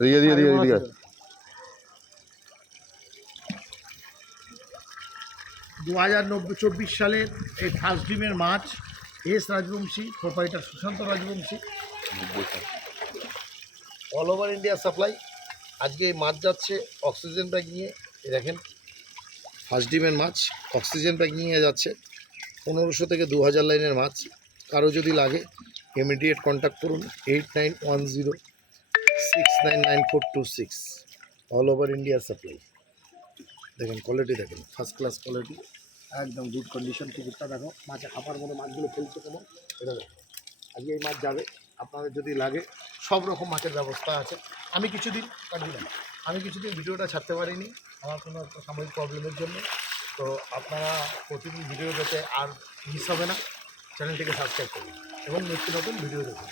দিয়ে দিয়ে দিয়ে দিয়ে 2024 সালের এই ফার্স্ট ডিমের মাছ S Rajbanshi, proprietor Sushanta Rajbanshi, all over India supply. আজকে এই মাছ যাচ্ছে অক্সিজেন ব্যাগ নিয়ে। দেখেন ফার্স্ট ডিমের মাছ অক্সিজেন ব্যাগ নিয়ে যাচ্ছে। 1500 থেকে 2000 লাইনের মাছ। কারো যদি লাগে ইমিডিয়েট কন্ট্যাক্ট করুন 8910699426। All over India supply. দেখেন কোয়ালিটি, দেখেন ফার্স্ট ক্লাস কোয়ালিটি, একদম গুড কন্ডিশন। পুকুরটা দেখো, মাছে খাপার মতো মাছগুলো ফেলছে কোনো, এটা দেখো। আজকে এই মাছ যাবে, আপনাদের যদি লাগে সব রকম মাছের ব্যবস্থা আছে। আমি কিছুদিন ভিডিওটা ছাড়তে পারিনি, আমার কোনো একটা সাময়িক প্রবলেমের জন্য। তো আপনারা প্রতিদিন ভিডিও পেতে আর মিস হবে না, চ্যানেলটিকে সাবস্ক্রাইব করুন এবং নিত্য নতুন ভিডিও দেখুন।